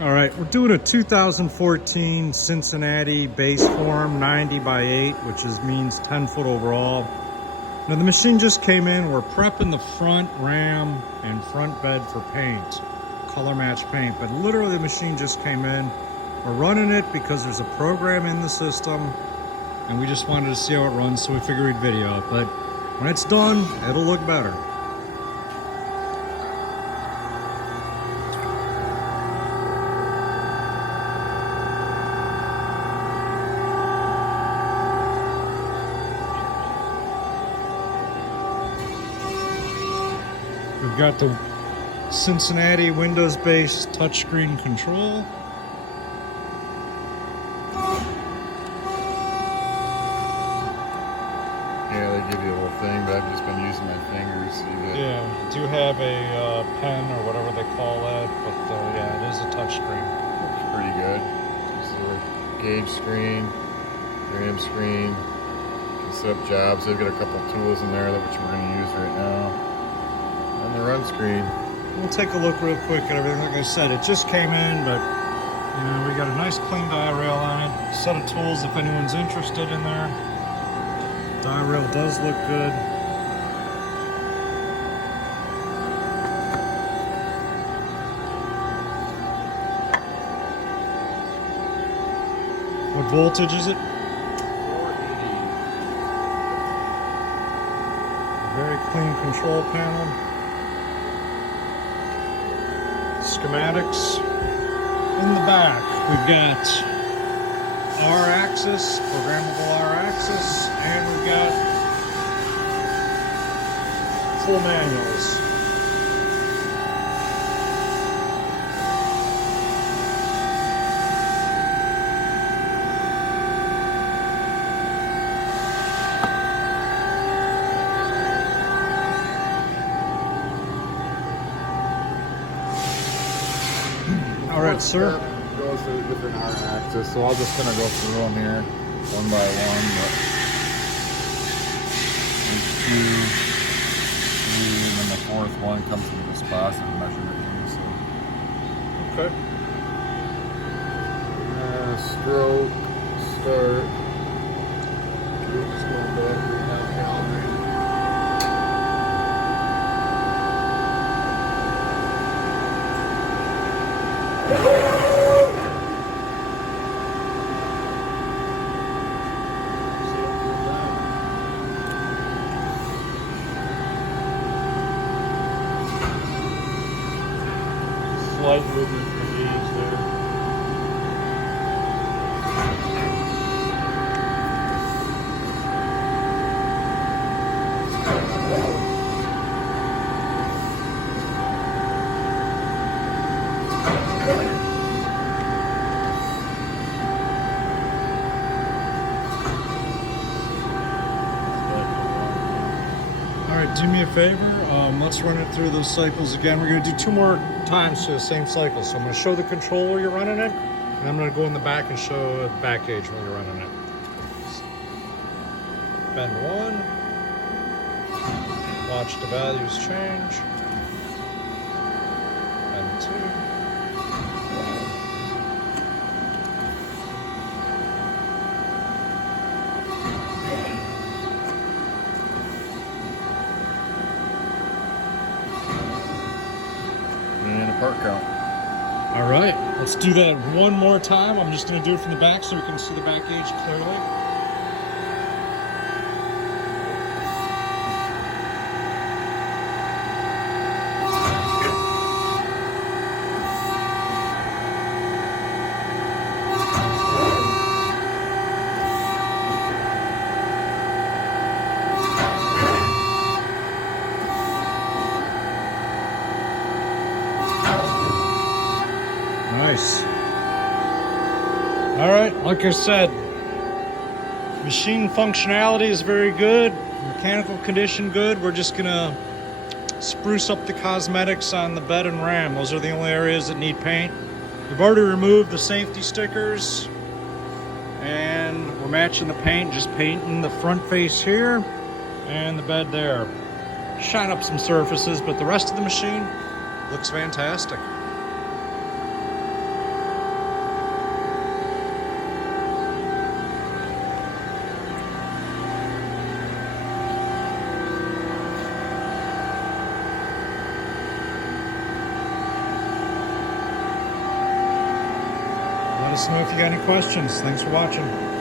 All right, we're doing a 2014 Cincinnati Baseform 90 by 8, which means 10 foot overall. Now the machine just came in. We're prepping the front ram and front bed for paint, color match paint. But literally the machine just came in. We're running it because there's a program in the system and we just wanted to see how it runs, so we figured we'd video it. But when it's done, it'll look better. We've got the Cincinnati Windows-based touchscreen control. Yeah, they give you a little thing, but I've just been using my fingers. Yeah, do have a pen or whatever they call that, but yeah, it is a touchscreen. Looks pretty good. Just a little gauge screen, ram screen. You can set up jobs. They've got a couple tools in there which we're going to use right now. And the run screen. We'll take a look real quick at everything. Like I said, it just came in, but you know, we got a nice clean die rail on it. Set of tools if anyone's interested in there. Die rail does look good. What voltage is it? 480. Very clean control panel. Schematics in the back. We've got R-axis, programmable R-axis, and we've got full manuals. All right, sir. Goes through the different R-axis, so I'll just kind of go through them here one by one. But 1, 2, 3, and then the fourth one comes with this positive measurement here. So. Okay. Stroke, start. Just going back right now, calibrate. Slight movement from the gauge there. All right, do me a favor. Let's run it through those cycles again. We're going to do 2 more times to the same cycle. So I'm going to show the control while you're running it, and I'm going to go in the back and show the back gauge while you're running it. Bend 1. Watch the values change. Bend 2. And a part count. All right, let's do that one more time. I'm just going to do it from the back so we can see the back gauge clearly. Nice. All right, like I said, machine functionality is very good, mechanical condition good. We're just gonna spruce up the cosmetics on the bed and ram. Those are the only areas that need paint. We've already removed the safety stickers and we're matching the paint, just painting the front face here and the bed there. Shine up some surfaces, but the rest of the machine looks fantastic. Let us know if you got any questions. Thanks for watching.